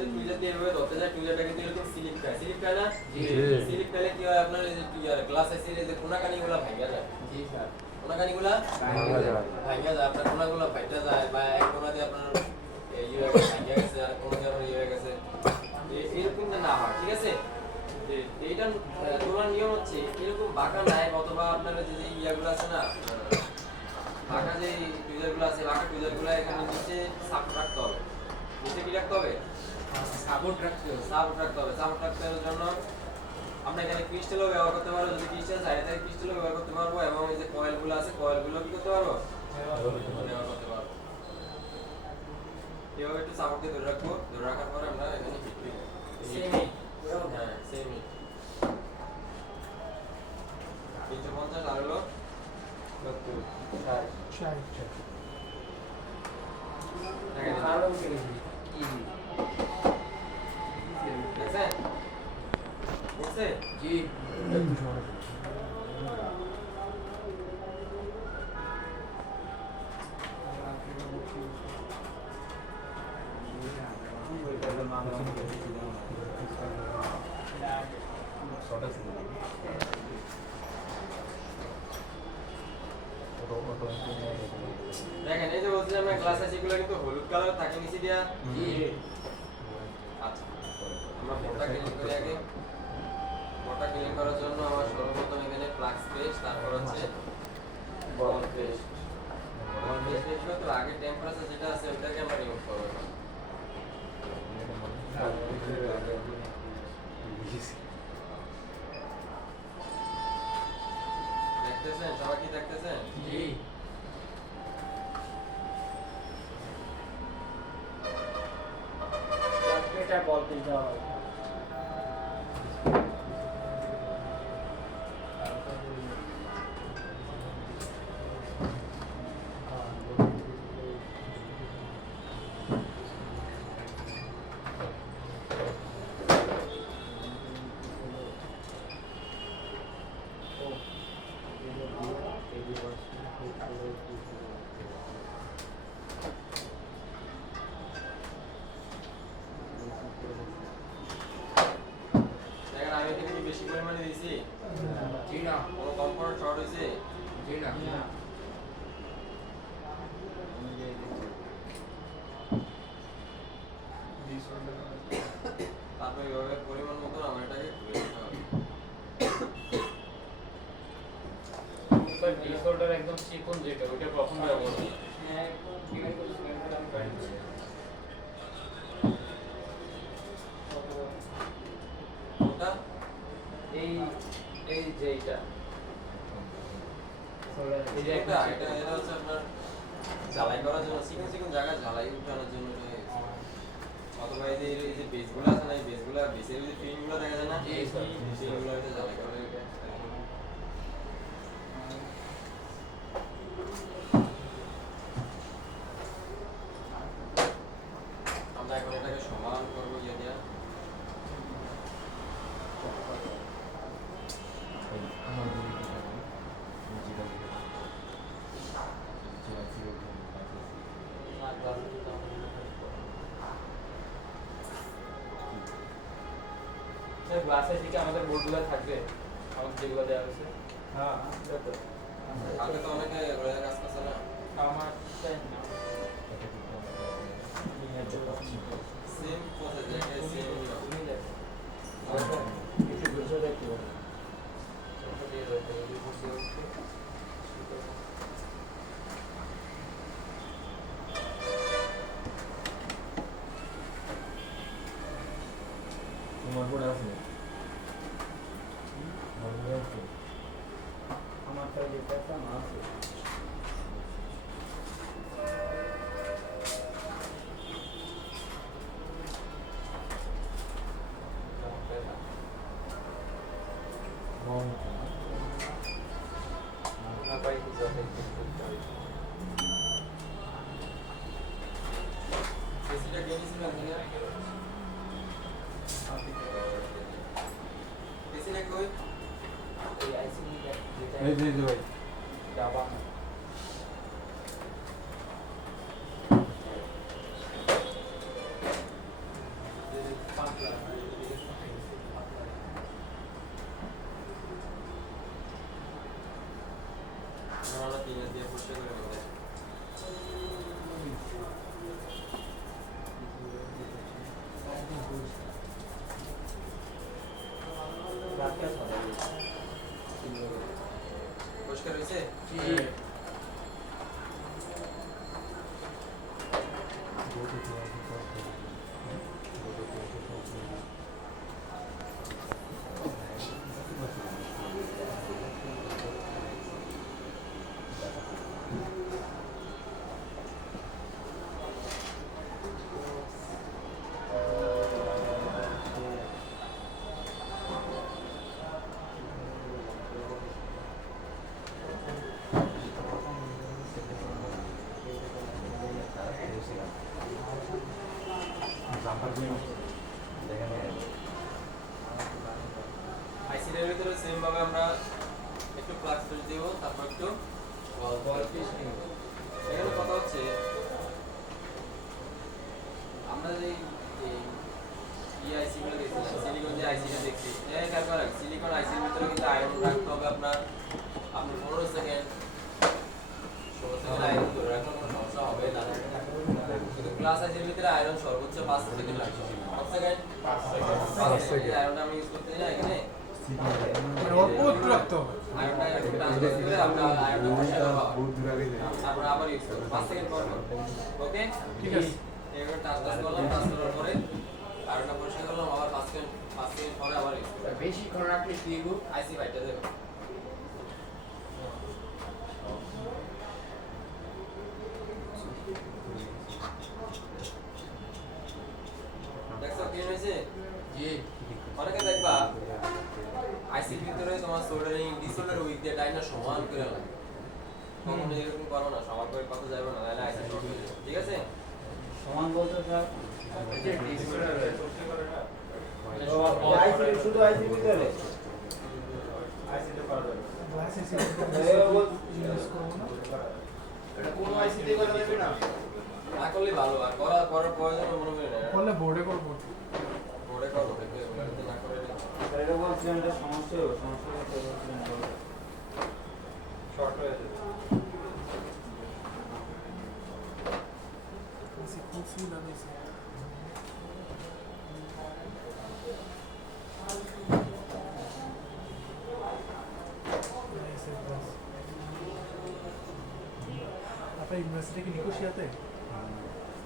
যদি টুইজার দিয়ে এভাবে ধরতে যায় টুইজারটা কিন্তু এরকম স্লিপ খায় না স্লিপ খাইলে কি হয় আপনার এই যে গ্লাস এসির এই যে কোনাকানিগুলো ভাঙা যায় জি স্যার কোনাকানিগুলো ভাঙা যায় আপনার কোনাগুলো ফাইটা যায় বা এক কোনা দিয়ে আপনার ইয়ে ভাঙা গেছে আর কোনা দিয়ে আপনার ইয়ে হয়ে গেছে এরকম না হয় ঠিক আছে যে এইটা তোলার নিয়ম হচ্ছে এরকম বাঁকা নাই অথবা আপনার যে ইয়াগুলো আছে না বাঁকা যে টুইজারগুলো আছে বাঁকা টুইজারগুলো এখানে নিচে সাপোর্ট রাখতে হবে নিচে কি রাখতে হবে সাপোর্ট রাখতে হবে সাপোর্ট রাখতে হবে জন্য আমরা এখানে ক্রিস্টালও ব্যবহার করতে পারবো যদি ক্রিস্টাল সাইডে থেকে ক্রিস্টালও ব্যবহার করতে পারবো এবং এই যে কয়েলগুলো আছে কয়েলগুলো কি করতে পারবো ব্যবহার করতে পারবো এভাবে একটু সাপোর্ট দিয়ে ধরে রাখার পরে আমরা এখানে ফিট করব সেমি হ্যাঁ সেমি 350 আর হলো 60 দেখেন আরো কি ইজি দেখছেন বুঝছে জি দেখেন এই যে বলছি আমরা গ্লাস আছে এগুলো কিন্তু হলুদ কালার থাকে নিচে দিয়া জি আচ্ছা আমরা মোটা ক্লিন করে আগে মোটা ক্লিন করার জন্য আমরা সর্বপ্রথম এখানে ফ্লাক্স পেস্ট তারপর হচ্ছে বল পেস্ট তো আগে টেম্পারেচার যেটা আছে ওটাকে আমরা রিমুভ করব দেখতেছেন সবাই কি দেখতেছেন জি এটা বল পেস্ট দেওয়া হবে বেশি পরিমাণে দিয়েছি জি না কোনো কম্পোনেন্ট শর্ট হয়েছে জি না তারপরে এইভাবে পরিমাণ মতো আমরা এটাকে ঘুরে দিতে হবে স্যার ডিসঅর্ডার একদম চিকন যেটা ওটা কখন ব্যবহার করব হ্যাঁ ওটা এই এই যে এটা এই যে এটা হচ্ছে আপনার ঝালাই করার জন্য চিকন জায়গা ঝালাই উঠানোর জন্য অথবা এই যে বেসগুলো আছে না এই বেসগুলো বেসের যে ফিনগুলো দেখা যায় না এই ফিনগুলো হচ্ছে ঝালাই করা আমরা এখন এটাকে সমান করবো ইয়ে দিয়ে গ্লাসের দিকে আমাদের বোর্ডগুলো থাকবে আমাদের যেগুলো দেওয়া হয়েছে হ্যাঁ আগে তো অনেকে রোলের কাজ করছে না আমার সেম প্রসেস এটাই সেম তুমি দেখো একটু বুঝে দেখতে হবে ছোট দিয়ে রয়েছে এই বুঝতে হচ্ছে তোমার বোর্ড আছে আমার তো যেটা আছে এই যে ভাই ডাবা পরিষ্কার হয়েছে? আইসিটার ভিতরে সেম ভাবে আমরা একটু ফ্লাক্স পেজ দেব, তারপর একটু বল পিস নিব। এখানে কথা হচ্ছে আমরা যে আইসি গুলো দেখছিলাম, সিলিকন যে আইসিটা দেখছি, তারপর সিলিকন আইসির ভিতরে কিন্তু আয়রন রাখতে হবে আপনার 15 সেকেন্ড 16 সেকেন্ড আয়রন ধরে রাখলে কোনো সমস্যা হবে না। কিন্তু গ্লাস আইসির ভিতরে আয়রন সর্বোচ্চ 5 সেকেন্ড লাগবে। 5 সেকেন্ড 5 সেকেন্ড আয়রনটা আমি ইউজ করতে যাই এখানে অল্প রাখতে হবে। আয়রনটা একটু ট্রান্সফার করে আমরা আয়রনটা বসাবো, তারপর আবার ইউজ করব 5 সেকেন্ড পর। ওকে, ঠিক আছে। এবার টাচ করলাম, টাচ করার পরে আয়রনটা পরিষ্কার করলাম, আবার 5 সেকেন্ড পরে আবার ইউজ করব। বেশি ক্ষণ রাখলে কি হইব? আইসি বাইটটা দেব। দেখছো কি হয়েছে? জি অনেকে দেখবা আইসির ভিতরে তোমার সোল্ডারিং ডিসোল্ডার উইক দিয়ে টাইনা সমান করে লাগে। কখনো এরকম করো না, সমান করে কত যাবে না, তাহলে আইসি শর্ট হয়ে যাবে। ঠিক আছে? সমান বলতে স্যার এই যে ডিসপ্লে রয়েছে আইসি শুধু আইসি ভিতরে আইসিতে করা যাবে। গ্লাস এসে ইউজ করব না। এটা কোন আইসিতে করা যাবে না না করলে ভালো, আর করার প্রয়োজন মনে করি না। করলে বোর্ডে করব। পরে করো, দেখবে ওগুলোতে না করে এটা বলছিলাম এটা সমস্যা হবে শর্ট হয়ে যাবে। এসে খুশি লাগাইছে। आपका यूनिवर्सिटी की निकोशिया थे?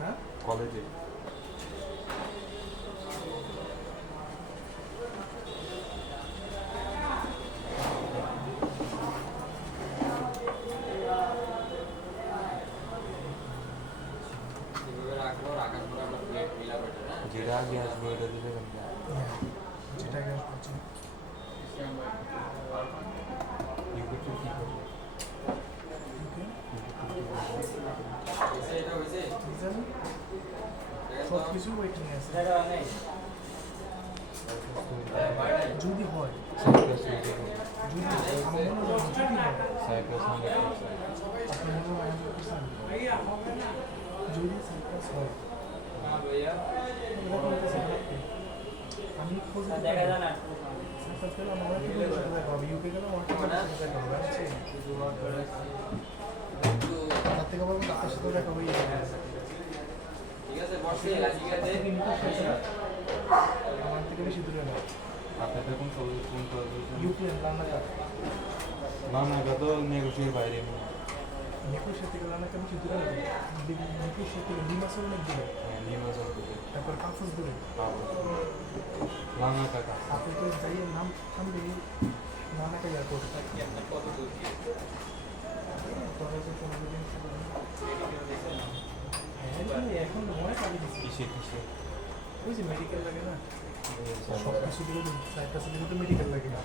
हाँ? কলেজে এভাবে রাখবো, রাখার পরে আমরা প্লেট মিলাবো এটা, হ্যাঁ? যেটা আগে আসবে ওটা দিলে কেমন? যেটা গ্যাস করছে। ইউটিউব কি করবে? হয়েছে, এটা হয়েছে? রিজন দেখেন সব তো। কিছু ওয়েটিং আছে। এটা নেই যদি হয়, যদি আমার মনে হয় যদি হয়, সাইপ্রাস আপনার মনে হয় 100% যদি সাইপ্রাস হয়, এরকম একটা সাইপ্রাস আমি খোঁজ নিতে দেখা পারি। যায় না সাইপ্রাস গেলে আমার একটা দেখা হবে, ইউকে গেলে আমার একটা দেখা হবে, আছে? তার থেকে বলবো তার সাথে দেখা হবে। ঠিক আছে, বসে আইসিটাতে আমার থেকে বেশি দূরে না। আপনাদের কোন কোন সলিউশন? ইউক্রেন রান্নাঘাট না না এটা তো নেগোশিয়ের বাইরে নিকুশের থেকে রান্নাঘাট বেশি দূরে না। নিকুশের থেকে লিমাসল অনেক দূরে, নির্বাচন করে তারপর পাঁচশ দূরে। রাঙা টাকা আপনি তো যাই নাম সামনে রান্নাঘাট এয়ারপোর্ট কত দূর কি? এখন অনেক আগে দিচ্ছি। কিসে কিসে ওই যে মেডিকেল লাগে না, সব কিছু দিলে সাইপ্রাসের দিকে তো মেডিকেল লাগে না।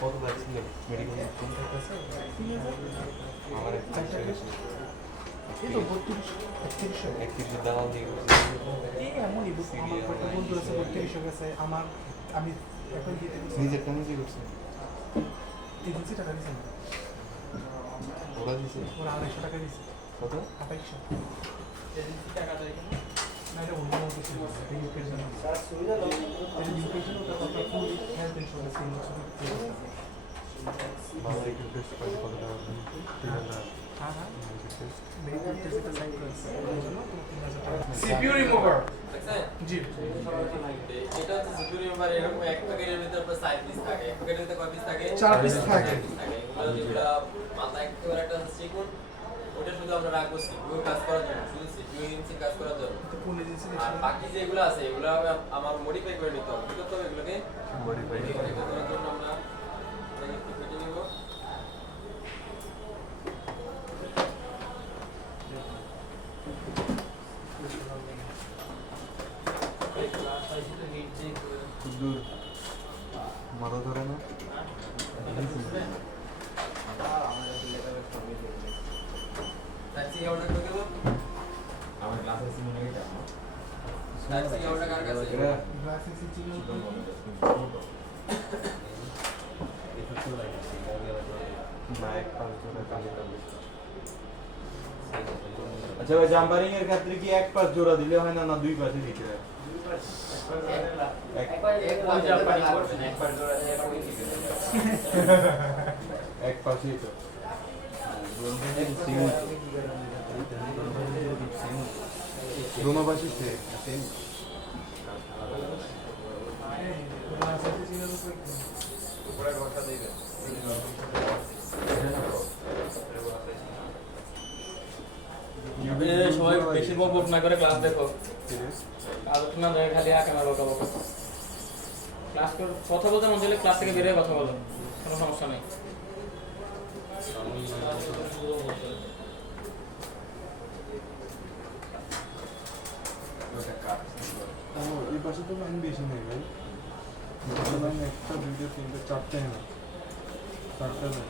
কত লাগছিল মেডিকেল সাইপ্রাসে 3000 আমার একটা এই তো 32-31 একত্রিশ দালাল দিয়ে এই এমনই আমার একটা বন্ধু আছে 32 গেছে। আমার আমি এখন দিতে নিজের কেন কি করছে এজেন্সি টাকা দিয়েছে, ওরা দিছে ওরা 250 টাকা দিয়েছে। কত 2800 এজেন্সি টাকা দেয় কেন? না, এটা অন্য কোনো কিছু না, এটা ইউকের জন্য। স্যার সুবিধা দাও এটা ইউকের জন্য তারপর আপনার ফুল হেলথ ইন্স্যুরেন্স 3 বছর ভালো একটু টেস্ট করে কত টাকা 3000 হ্যাঁ হ্যাঁ মেডিকেল টেস্ট সাইপ্রাস এর জন্য 3000 টাকা। সিপিইউ রিমুভার দেখছেন? জি এটা হচ্ছে জুরি মেম্বার এরকম এক প্যাকেটের ভিতরে আপনার 6 পিস থাকে। এক প্যাকেটের ভিতরে কয় পিস থাকে? 4 পিস থাকে। 4 পিস থাকে। এগুলো যেগুলা মাথা একেবারে একটা চিকন ওটা শুধু আমরা রাখবো সিপিইউ কাজ করার জন্য, শুধু সিপিইউ ইঞ্চি কাজ করার জন্য। তো কোন এজেন্সি আর বাকি যেগুলো আছে এগুলো আমার মডিফাই করে নিতে হবে। কি করতে হবে এগুলোকে? মডিফাই মডিফাই করার জন্য আমরা এটাকে একটু কেটে নিব। দূর মাথা ধরে না ট্যাক্সি অর্ডার করে দেব। আমার ক্লাস আছে মনে হয় এটা ট্যাক্সি অর্ডার কার কাছে? গ্লাস এসি ছিল না এক পাঁচ জোড়া কালি কালি আচ্ছা ভাই জাম্পারিং এর ক্ষেত্রে কি এক পাশ জোড়া দিলে হয় না না দুই পাশে দিতে হয় এক পাশেই তো दोनों पासे से গ্লাস এসি ছিল তো উপরে ঘরটা দিবেন। সবাই বেশি বক না করে ক্লাস দেখো আলোচনা দেখে খালি আঁকা না বকা বকা ক্লাস কথা বলতে মন চাইলে ক্লাস থেকে বেরিয়ে কথা বলো কোনো সমস্যা নেই ये पासे तो लाइन बेশি নেই ভাই দুটো লাইন একটা দুটো তিনটে চারটে না চারটে না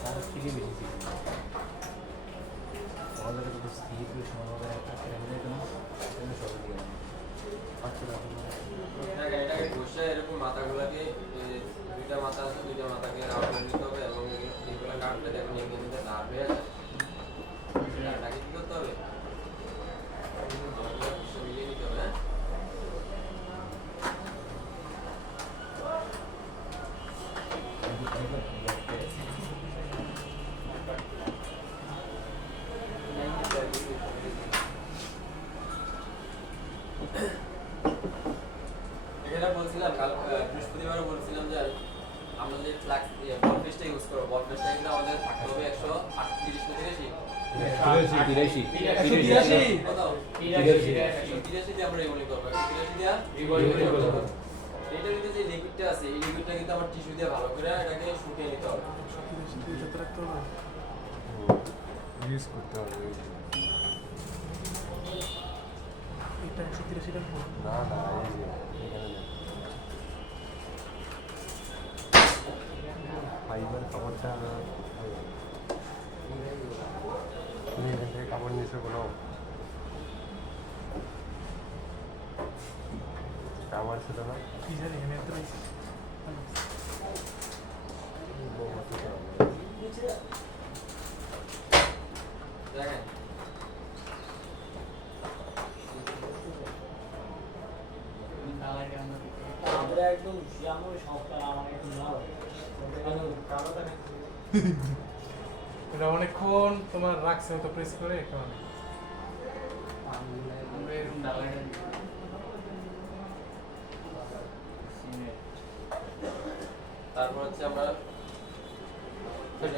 তার থেকে বেশি ছিল আমাদের তো স্থির করে সমাবেশ একটা রেখে দিলাম এটা সব দিয়ে আচ্ছা এটাকে বসে এরকম মাথাগুলোকে দুইটা মাথা আছে দুইটা মাথাকে রাউন্ড করে নিতে হবে এবং এগুলো কাটলে দেখুন এগুলোতে নার্ভ হয়ে যায়। এটাকে কি করতে হবে? আমাকে কিছু মিলিয়ে নিতে হবে। এখানে বলছিলাম কাল বৃহস্পতিবারও বলছিলাম যে আমরা যে ফ্লাক্স দিয়ে বল পেস্টটা ইউজ করব বল পেস্টটা কিন্তু আমাদের থাকতে হবে 138 না 83 কত 183 দিয়ে আমরা রিবলিং করব 183 দিয়ে রিবলিং করব। এটার ভিতরে যে লিকুইডটা আছে এই লিকুইডটা কিন্তু আমার টিস্যু দিয়ে ভালো করে এটাকে শুকিয়ে নিতে হবে। যত রাখতে হবে ইউজ করতে হবে এটা 183 টাকা না না এই যে এখানে ফাইবার কাপড়টা তুমি এখান থেকে কাপড় নিয়েছো কোনো কাপড় ছিল না কি জানি এখানে এত রয়েছে দেখেন আমরা একদম আমার সবটা আমার একটু নাও এটা অনেকক্ষণ তোমার রাখছে তো প্রেস করে কারণ আমরা এরকম ডালাই তারপর হচ্ছে আমরা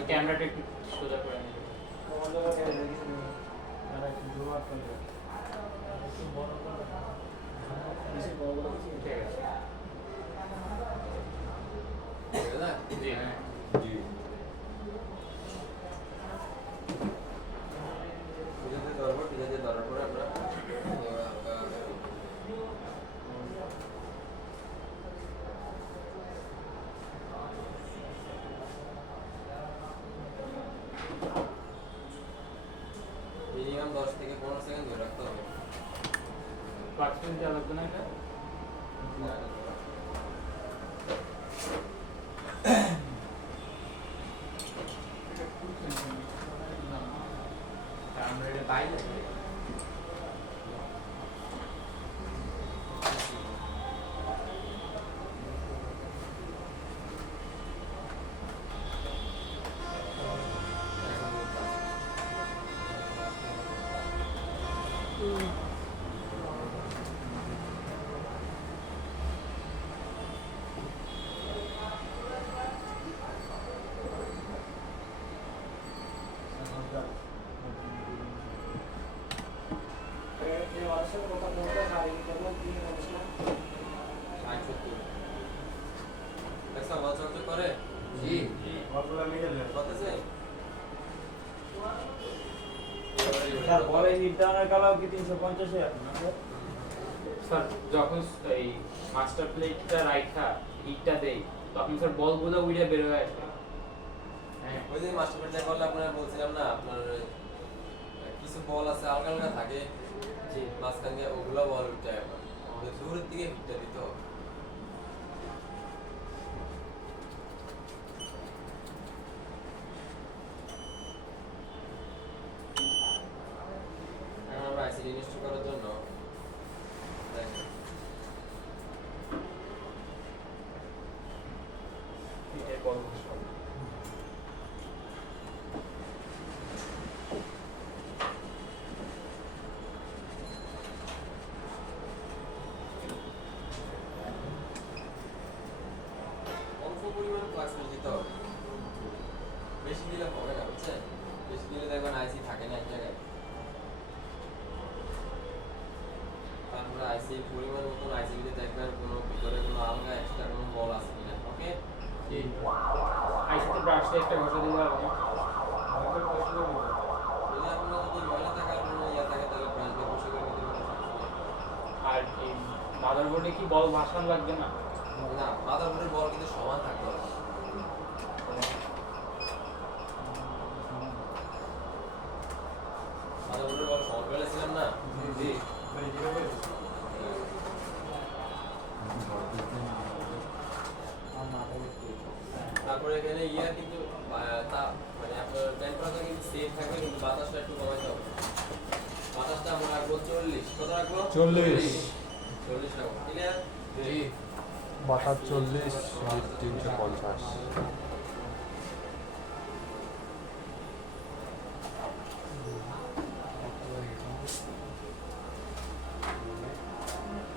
ক্যামেরাটা একটু সোজা করে নিই ঠিক আছে ঠিক আছে? জি হ্যাঁ টিজাতে ধরবো টিজাতে ধরার পরে আমরা মিনিমাম 10 থেকে 15 সেকেন্ড ধরে রাখতে হবে। পার্সেন্ট দেওয়া লাগবে না এটা আমরা এটা বাইরে দেখছো বল চকচক করে? বলগুলো লিখে দিলেন করতেছে? স্যার বলে নির্ধারণের কালাও কি 350 এ আপনাদের? স্যার যখন এই মাস্টার প্লেটটা রাইখা হিটটা দেই তখন স্যার বলগুলো উড়ে বের হয়ে আসে। হ্যাঁ ওই যে মাস্টার পেটটা করলে আপনারা বলছিলাম না আপনার কিছু বল আছে হালকা হালকা থাকে জি মাঝখান দিয়ে ওগুলো বল উঠে আপনার দূরের দিকে হিটটা দিতে হবে। এখন আমরা আইসিডি ইনস্টল করার জন্য দেখেন এটাই বলবো সব। অল্প পরিমাণ ফ্লাক্স দিতে হবে, বেশি দিলে হবে না বুঝছেন, বেশি দিলে দেখবেন আইসি থাকে না এক জায়গায়। তারপরে আইসি পরিমাণ মতন আইসি দিলে দেখবেন কোনো ভিতরে কোনো আলগা এক্সট্রা কোনো বল আছে কিনা। ওকে জি আইসিতে ব্রাশটা একটা ঘষা দিলে হবে না? যদি আপনার যদি ময়লা থাকে আপনার ইয়া থাকে তাহলে ব্রাশ দিয়ে বসে করে দিতে পারেন। আর এই মাদারবোর্ডে কি বল ভাসান লাগবে না? না মাদারবোর্ডের বল কিন্তু সমান থাকতে হবে। মাদারবোর্ডের বল সমান ফেলেছিলাম না? জি তারপরে এখানে ইয়ার কিন্তু মানে আপনার টেম্পারেচার কিন্তু সেম থাকবে কিন্তু বাতাসটা একটু কমাইতে হবে। বাতাসটা আমরা রাখবো 40। কত রাখবো? 40 40 রাখবো। ক্লিয়ার? জি বাতাস 40 350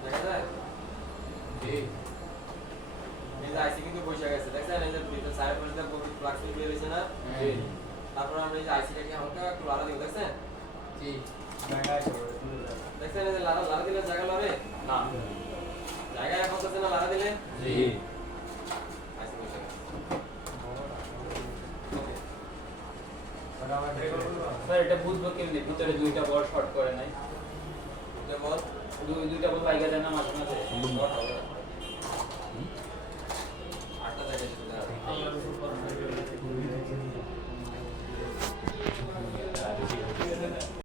দেখা যায়? জি এই যে আইসি কিন্তু বসে গেছে দেখছেন, এই যে ভিতর সাইড পর্যন্ত বহুত ফ্লাক্স বের হয়েছে না? জি তারপর আমরা এই যে আইসিটাকে হালকা একটু লাড়া দিব দেখছেন? জি দেখছেন এই যে লাড়া দিলে জায়গা লড়ে না জায়গায় এখন না লাড়া দিলে? জি আইসি বসে গেছে। ওকে স্যার এটা বুঝবো কেমনে ভিতরে দুইটা বল শর্ট করে নাই? এটা বল দুইটা বল বাইকা যায় না মাঝে মাঝে? বল হবে না।